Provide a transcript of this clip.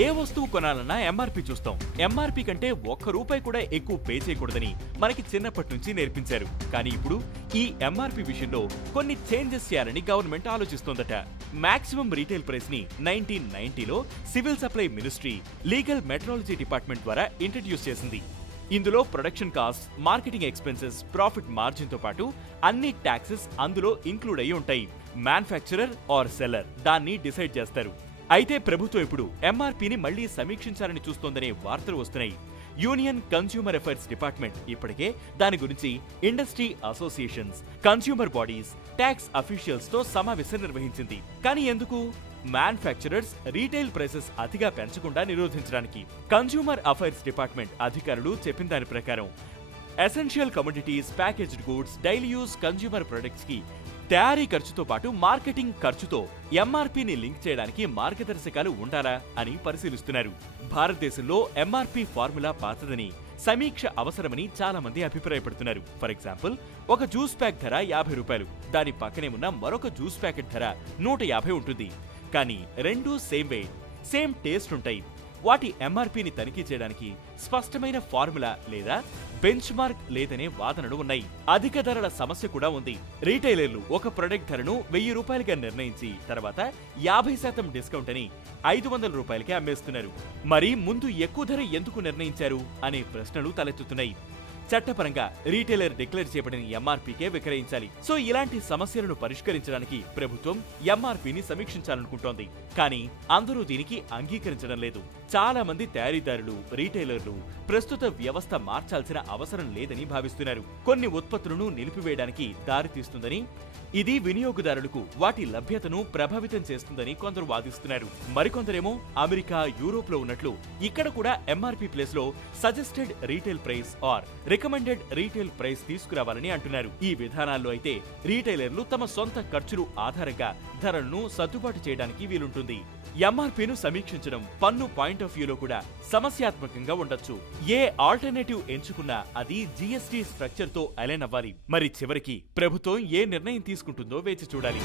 ఏ వస్తువు కొనాలన్నా ఎంఆర్పి చూస్తాం. ఎంఆర్పి కంటే ₹1 కూడా ఎక్కువ పే చేయకూడదని మనకి చిన్నప్పటి నుంచి నేర్పించారు. కానీ ఇప్పుడు ఈ ఎంఆర్పి విషయంలో కొన్ని చేంజెస్ చేయాలని గవర్నమెంట్ ఆలోచిస్తోందట. మాక్సిమం రీటైల్ ప్రైస్ ని 1990లో civil supply ministry legal metrology department ద్వారా ఇంట్రడ్యూస్ చేసింది. ఇందులో production cost, marketing expenses, profit margin తో పాటు అన్ని ట్యాక్సెస్ అందులో ఇంక్లూడ్ అయి ఉంటాయి. మ్యానుఫ్యాక్చరర్ ఆర్ సెల్లర్ దాన్ని డిసైడ్ చేస్తారు. అయితే ప్రభుత్వం ఇప్పుడు ఎంఆర్పీని మళ్లీ సమీక్షించాలని చూస్తోందనే వార్తలు వస్తున్నాయి. యూనియన్ కన్స్యూమర్ అఫైర్స్ డిపార్ట్మెంట్ ఇప్పటికే దాని గురించి industry associations, consumer bodies, tax officials తో సమావేశం నిర్వహించింది. కానీ ఎందుకు? మ్యానుఫ్యాక్చరర్స్ రీటైల్ ప్రైసెస్ అతిగా పెంచకుండా నిరోధించడానికి. కన్స్యూమర్ అఫైర్స్ డిపార్ట్మెంట్ అధికారులు చెప్పిన దాని ప్రకారం essential commodities, packaged goods, daily use consumer products కి తయారీ ఖర్చుతో పాటు మార్కెటింగ్ ఖర్చుతో ఎంఆర్పీని లింక్ చేయడానికి మార్గదర్శకాలు ఉండాలా అని పరిశీలిస్తున్నారు. భారతదేశంలో ఎంఆర్పీ ఫార్ములా పాతదని, సమీక్ష అవసరమని చాలా మంది అభిప్రాయపడుతున్నారు. ఫర్ ఎగ్జాంపుల్, ఒక జ్యూస్ ప్యాక్ ధర ₹50, దాని పక్కనే ఉన్న మరొక జ్యూస్ ప్యాకెట్ ధర ₹150 ఉంటుంది. కానీ రెండూ సేమ్ వెయిట్, సేమ్ టేస్ట్ ఉంటాయి. వాటి ఎంఆర్పీని తనిఖీ చేయడానికి స్పష్టమైన ఫార్ములా లేదా బెంచ్ మార్క్ లేదనే వాదనలు ఉన్నాయి. అధిక ధరల సమస్య కూడా ఉంది. రీటైలర్లు ఒక ప్రొడక్ట్ ధరను ₹1000గా నిర్ణయించి తర్వాత 50% డిస్కౌంట్ అని ₹500కే అమ్మేస్తున్నారు. మరి ముందు ఎక్కువ ధర ఎందుకు నిర్ణయించారు అనే ప్రశ్నలు తలెత్తుతున్నాయి. చట్టపరంగా రీటైలర్ డిక్లేర్ చేయబడిన ఎంఆర్పీకే విక్రయించాలి. సో ఇలాంటి సమస్యలను పరిష్కరించడానికి ప్రభుత్వం ఎంఆర్పీని సమీక్షించాలనుకుంటోంది. కానీ అందరూ దీనికి అంగీకరించడం లేదు. చాలా మంది తయారీదారులు, రీటైలర్లు ప్రస్తుత వ్యవస్థ మార్చాల్సిన అవసరం లేదని భావిస్తున్నారు. కొన్ని ఉత్పత్తులను నిలిపివేయడానికి దారితీస్తుందని, ఇది వినియోగదారులకు వాటి లభ్యతను ప్రభావితం చేస్తుందని కొందరు వాదిస్తున్నారు. మరికొందరేమో అమెరికా, యూరోప్ లో ఉన్నట్లు ఇక్కడ కూడా ఎంఆర్పీ ప్లేస్ లో suggested retail price or recommended retail price తీసుకురావాలని అంటున్నారు. ఈ విధానాల్లో అయితే రీటైలర్లు తమ సొంత ఖర్చులు ఆధారంగా ధరలను సర్దుబాటు చేయడానికి వీలుంటుంది. ఎంఆర్పీను సమీక్షించడం పన్ను పాయింట్ ఆఫ్ వ్యూలో కూడా సమస్యాత్మకంగా ఉండొచ్చు. ఏ ఆల్టర్నేటివ్ ఎంచుకున్నా అది జీఎస్టీ స్ట్రక్చర్ తో అలైన్ అవ్వాలి. మరి చివరికి ప్రభుత్వం ఏ నిర్ణయం తీసుకుంటుందో వేచి చూడాలి.